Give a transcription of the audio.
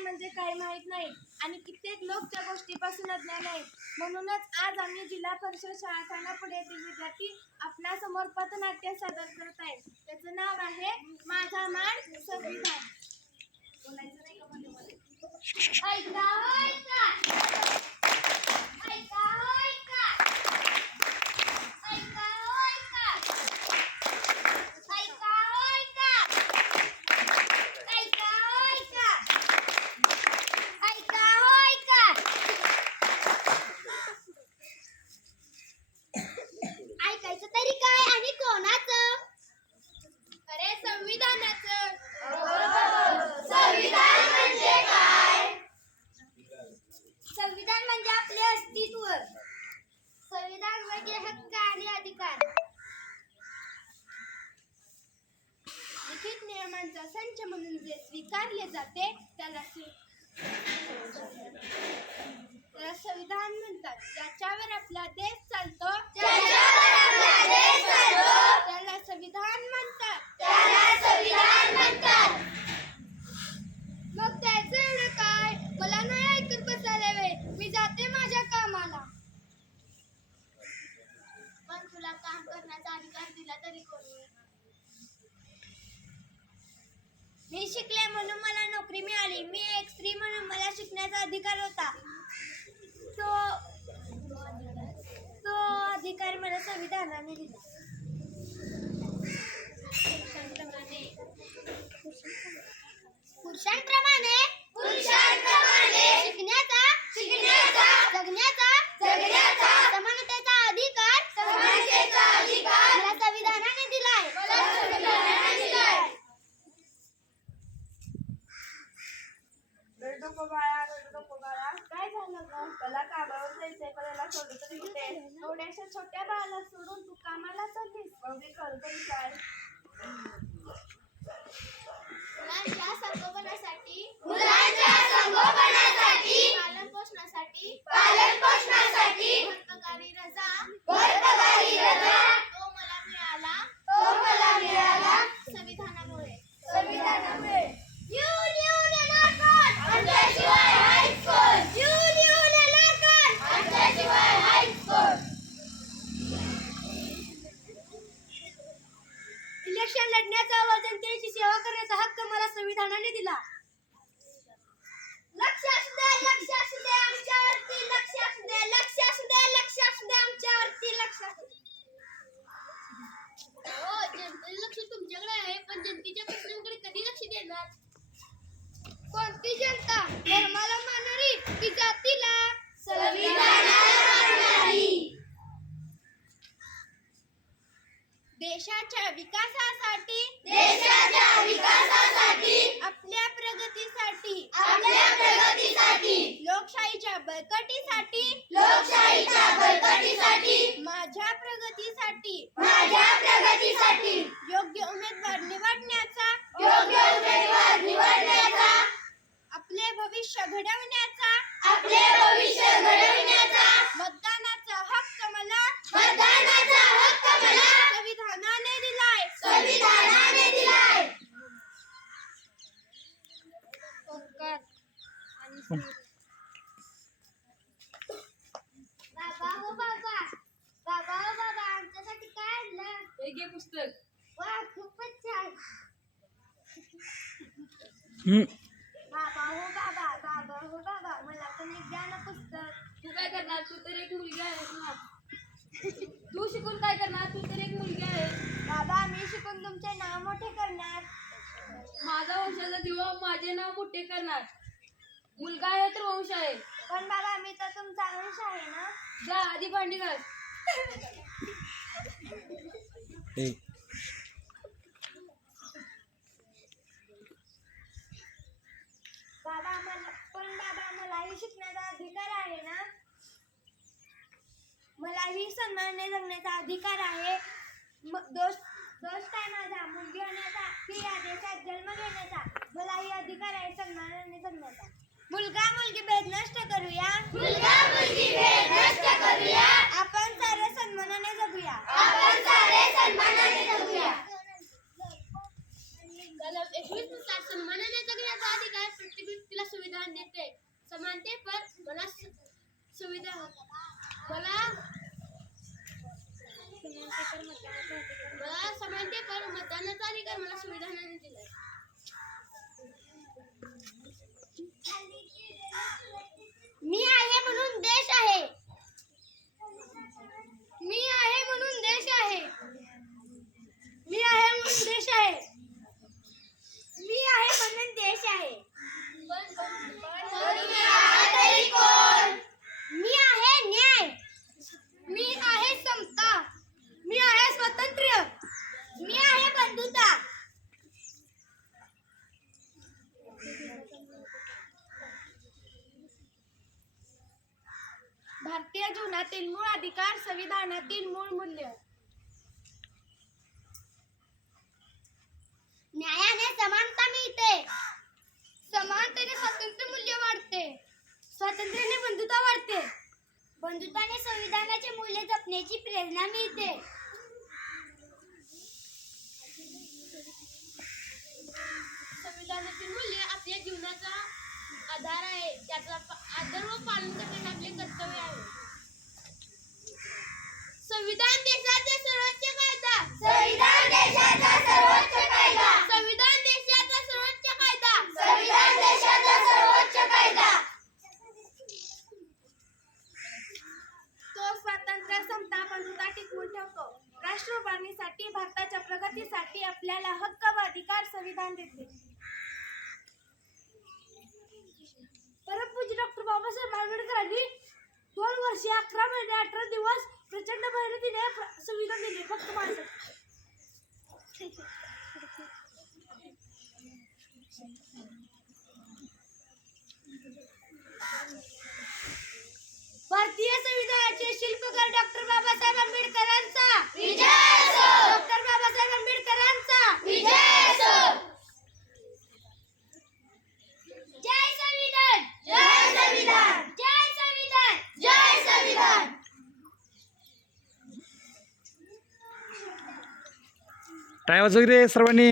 संविधान म्हणजे काय माहित नाही आणि कित्येक लोक त्या गोष्टीपासून अज्ञान आहेत. म्हणूनच आज आम्ही जिल्हा परिषद शाळा खानापूर येथील विद्यार्थी आपणासमोर पथनाट्य सादर करत आहेत. त्याचं नाव आहे माझा मान संविधान. बोलायचं नाही का मध्ये मध्ये? ऐका ऐका ऐका ऐका ऐका ऐका ऐका ऐका ऐका ऐकायचं तरी काय आणि कोणाचं? अरे संविधानाचं. संविधान म्हणजे काय? संविधान म्हणजे आपले अस्तित्व. संविधान म्हणजे हक्क आणि अधिकार. लिखित नियमांचा संच म्हणून जे स्वीकारले जाते त्याला संविधान म्हणतात. ज्याच्यावर आपला देश चालतो त्याला संविधान म्हणतात. मग त्याचं एवढं काय? मला नाही ऐकत बसायला वेळ. मी जाते माझ्या कामाला. पण तुला काम करण्याचा अधिकार दिला तरी कोणी? मी शिकले म्हणून मला नोकरी मिळाली. मी एक स्त्री म्हणून मला शिकण्याचा अधिकार होता. तो अधिकार मला संविधानाने दिला. पुरुषांप्रमाणे शिकण्याचा जगण्याचा समानतेचा अधिकार मला संविधानाने दिलाय. नको बाळा, काय झालं ग? मला कामावर जायचंय, पण याला सोडून तरी कुठे? एवढ्याशा छोट्या बाळाला सोडून तू कामाला चाललीस? मग मी करू तरी काय? मुलांच्या संगोपनासाठी पालन पोषणासाठी भरपगारी रजा तो मला मिळाला संविधानामुळे. इलेक्शन लढण्याचा व जनतेची सेवा करण्याचा हक्क मला संविधानाने दिला. लक्ष असू दे आमच्यावरती, लक्ष असू दे आमच्यावरती, लक्ष असू दे. हो, जनतेचं लक्ष तुमच्याकडे आहे, पण जनतेच्या प्रश्नांकडे कधी लक्ष देणार? कोणती जनता? धर्माला मानणारी की जातीला? संविधानाला मानणारी. देशाच्या विकासासाठी आपल्या प्रगतीसाठी लोकशाहीच्या बळकटीसाठी माझ्या प्रगतीसाठी योग्य उमेदवार निवडण्याचा आपले भविष्य घडवण्याचा मतदानाचा हक्क मला संविधानाने दिलाय. ओंकार आणि बाबा आमच्यासाठी काय आणलं? हे घे पुस्तक. वा, खूपच छान. बाबा मला पण एक द्या ना पुस्तक. तू काय करणार? तू तर एक मुलगी आहेस ना. तू शिकून काय करणार? तू तर एक मुलगी आहे. बाबा मी शिकून तुमचे नाव मोठे करणार. माझा वंशाचा दिवा माझे नाव मोठे करणार. मुलगा आहे तर वंश आहे. पण बाबा मी तर तुमचा अंश आहे ना. जा आधी भांडी घाल. बाबा मलाही शिकण्याचा अधिकार आहे ना. मलाही सन्मानाने जगण्याचा अधिकार आहे. दोष काय माझा? मुलगी होण्याचा की या देशात जन्म घेण्याचा? मलाही अधिकार आहे सन्मानाने जगण्याचा. मुलगा मुलगी भेद नष्ट करूया. आपण सारे सन्मानाने जगूया. सन्मानाने जगण्याचा अधिकार प्रत्येक व्यक्तीला संविधान मी आहे म्हणून देश आहे. मी आहे म्हणून देश आहे. मी आहे न्याय. मी आहे समता. मी आहे स्वातंत्र्य. मी आहे बंधुता. भारतीय जीवनातील मूळ अधिकार, संविधानातील मूळ मूल्य. न्यायाने समानता मिळते. समानतेने स्वातंत्र्य मूल्य वाढते. स्वातंत्र्याने बंधुता वाढते. बंधुताने संविधानाचे मूल्य जपण्याची प्रेरणा मिळते. संविधानाचे मूल्य आपल्या जीवनाचा आधार आहे. त्याचा आदर व पालन करणे आपले कर्तव्य आहे. संविधान देशाचा सर्वोच्च कायदा. संविधान देशाचा सर्वोच्च कायदा. संविधान देशाचा सर्वोच्च कायदा. संविधान देशाचा सर्वोच्च कायदा. तो स्वातंत्र्य, समता, बंधुता टिकवून ठेवतो. राष्ट्र उभारणीसाठी, भारताच्या प्रगतीसाठी आपल्याला हक्क व अधिकार संविधान देते. परमपूज्य डॉक्टर बाबासाहेब आंबेडकरांनी 2 वर्षे 11 महिने 18 दिवस प्रचंड मेहनतीने संविधान दिले फक्त माझ्यासाठी. भारतीय संविधानाचे शिल्पकार डॉक्टर बाबासाहेब आंबेडकरांचा विजय असो. डॉक्टर बाबासाहेब आंबेडकरांचा विजय असो. जय संविधान. जय संविधान. जय संविधान. जय संविधान. टाळ्या वाजव रे सर्वांनी.